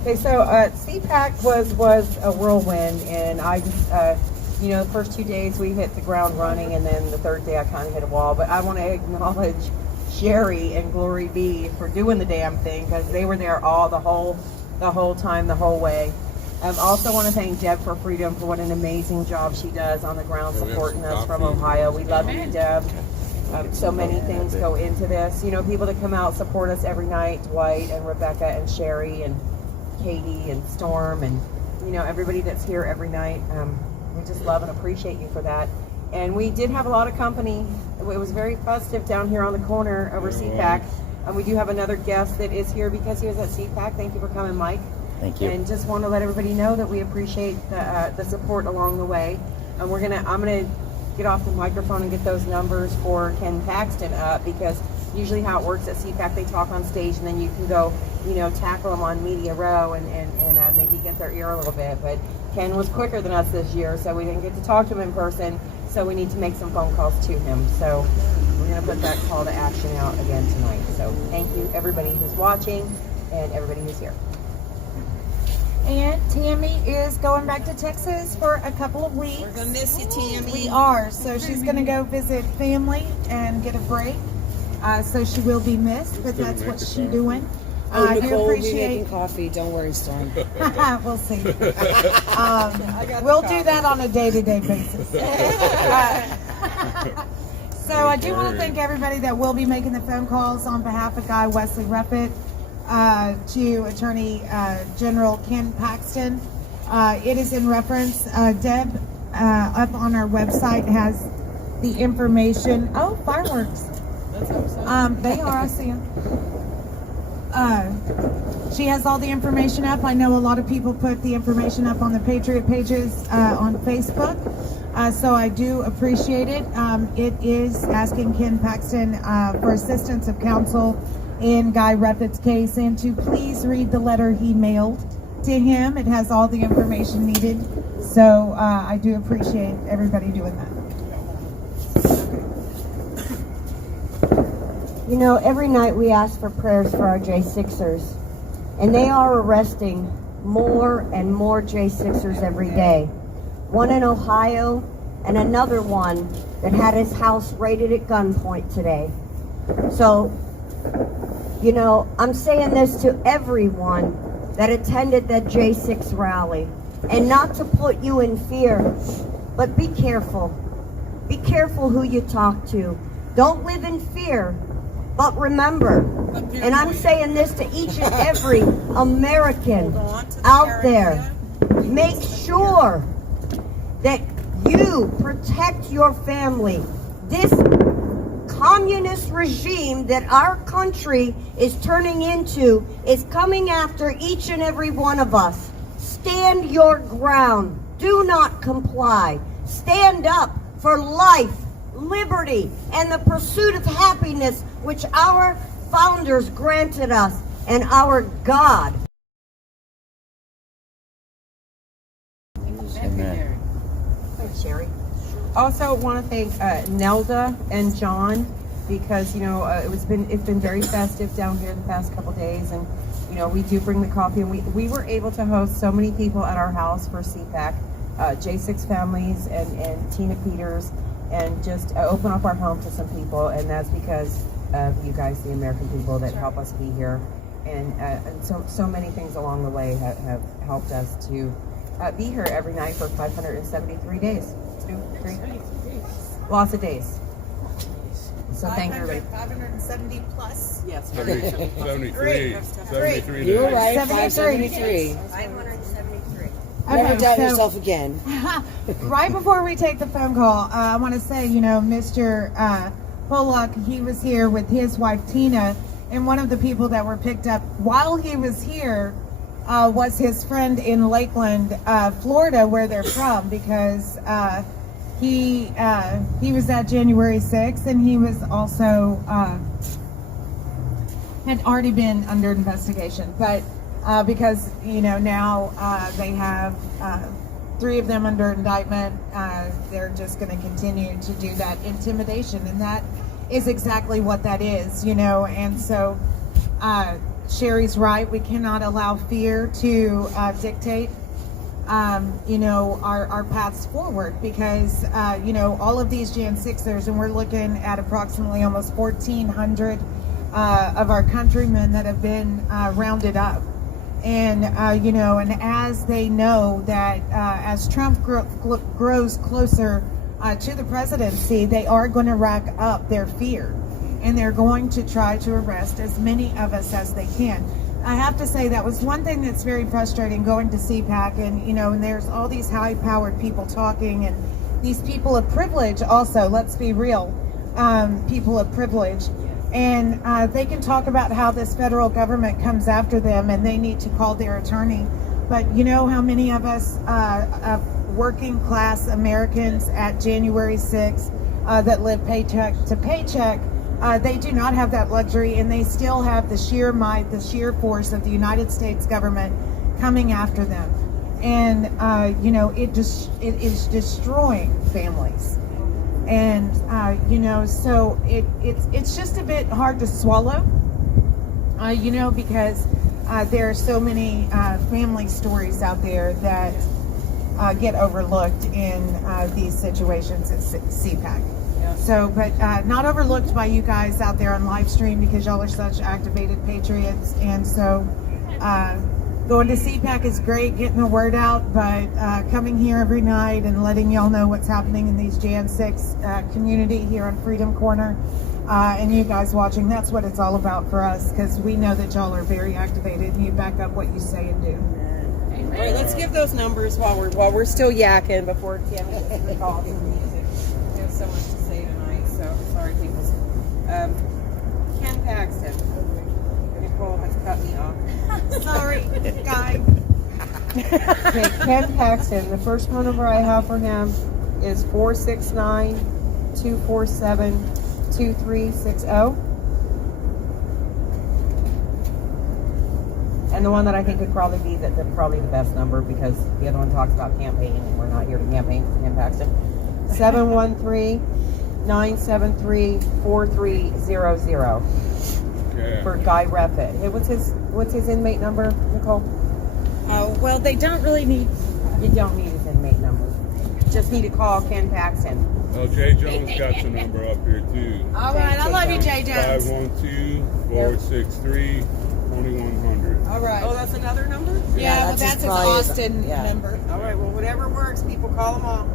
Okay, so CPAC was a whirlwind, and I just, the first 2 days we hit the ground running, and then the third day I kind of hit a wall. But I want to acknowledge Sherri and Glory Be for doing the damn thing, because they were there the whole time, the whole way. I also want to thank Deb for Freedom for what an amazing job she does on the ground supporting us from Ohio. We love you, Deb. So many things go into this. People that come out support us every night, Dwight and Rebecca and Sherri and Katie and Storm and, everybody that's here every night. We just love and appreciate you for that. And we did have a lot of company. It was very festive down here on the corner over CPAC. And we do have another guest that is here because he was at CPAC. Thank you for coming, Mike. Thank you. And just want to let everybody know that we appreciate the support along the way. And I'm gonna get off the microphone and get those numbers for Ken Paxton up, because usually how it works at CPAC, they talk on stage and then you can go, tackle them on media row and maybe get their ear a little bit. But Ken was quicker than us this year, so we didn't get to talk to him in person. So we need to make some phone calls to him. So we're gonna put that call to action out again tonight. So thank you everybody who's watching and everybody who's here. And Tammy is going back to Texas for a couple of weeks. We're going to miss you, Tammy. We are. So she's going to go visit family and get a break. So she will be missed, but that's what she's doing. I do Nicole will be appreciate. making coffee. Don't worry, Storm. We'll see. We'll do that on a day-to-day basis. So I do want to thank everybody that will be making the phone calls on behalf of Guy Wesley Reffitt. To Attorney General Ken Paxton. It is in reference, Deb up on our website has the information. Oh, fireworks. They are, I see them. She has all the information up. I know a lot of people put the information up on the Patriot pages on Facebook. So I do appreciate it. It is asking Ken Paxton for assistance of counsel in Guy Reffitt's case, and to please read the letter he mailed to him. It has all the information needed. So I do appreciate everybody doing that. Every night we ask for prayers for our J6ers, and they are arresting more and more J6ers every day. One in Ohio and another one that had his house raided at gunpoint today. So I'm saying this to everyone that attended that J6 rally, and not to put you in fear, but be careful. Be careful who you talk to. Don't live in fear, but remember, and I'm saying this to each and every American out there, make sure that you protect your family. This communist regime that our country is turning into is coming after each and every one of us. Stand your ground. Do not comply. Stand up for life, liberty, and the pursuit of happiness which our founders granted us and our God. Amen. Thanks, Sherri. Also want to thank Nelda and John, because it's been very festive down here the past couple days, and we do bring the coffee, and we were able to host so many people at our house for CPAC, J6 families and Tina Peters, and just open up our home to some people, and that's because of you guys, the American people that help us be here, and so many things along the way have helped us to be here every night for 573 days. 2, 3, lots of days. So thank you, everybody. 570 plus. Yes. 73. You were right. 573. 573. Never Okay, doubt so yourself again. right before we take the phone call, I want to say, Mr. Pollock, he was here with his wife Tina, and one of the people that were picked up while he was here was his friend in Lakeland, Florida, where they're from, because he was at January 6th, and he was also had already been under investigation, but because now they have 3 of them under indictment, they're just going to continue to do that intimidation, and that is exactly what that is, and so Sherry's right. We cannot allow fear to dictate, our paths forward, because, all of these Jan 6ers, and we're looking at approximately almost 1,400 of our countrymen that have been rounded up. And, and as they know that as Trump grows closer to the presidency, they are going to rack up their fear. And they're going to try to arrest as many of us as they can. I have to say that was one thing that's very frustrating going to CPAC, and and there's all these high-powered people talking, and these people of privilege also, let's be real, people of privilege, and they can talk about how this federal government comes after them and they need to call their attorney. But you know how many of us working class Americans at January 6th that live paycheck to paycheck, they do not have that luxury, and they still have the sheer might, the sheer force of the United States government coming after them. And, it is destroying families. And, so it's just a bit hard to swallow, because there are so many family stories out there that get overlooked in these situations at CPAC. So, but not overlooked by you guys out there on live stream, because y'all are such activated patriots. And so going to CPAC is great, getting the word out, but coming here every night and letting y'all know what's happening in these Jan 6 community here on Freedom Corner, and you guys watching, that's what it's all about for us, because we know that y'all are very activated and you back up what you say and do. All right, let's give those numbers while we're still yakking before Tim gets the call from music. We have so much to say tonight, so sorry, people. Ken Paxton. Nicole has cut me off. Sorry, Guy. Okay, Ken Paxton. The first phone number I have for him is 469-247-2360. And the one that I think would probably be probably the best number, because the other one talks about campaigning, and we're not here to campaign for Ken Paxton. 713-973-4300 for Guy Reffitt. Hey, what's his inmate number, Nicole? Well, they don't really need. You don't need his inmate number. Just need to call Ken Paxton. Oh, Jay Jones got the number up here too. All right, I love you, Jay Jones. 512-463-2100. All right. Oh, that's another number? Yeah, well, that's his Austin Yeah. number. All right, well, whatever works, people call them all.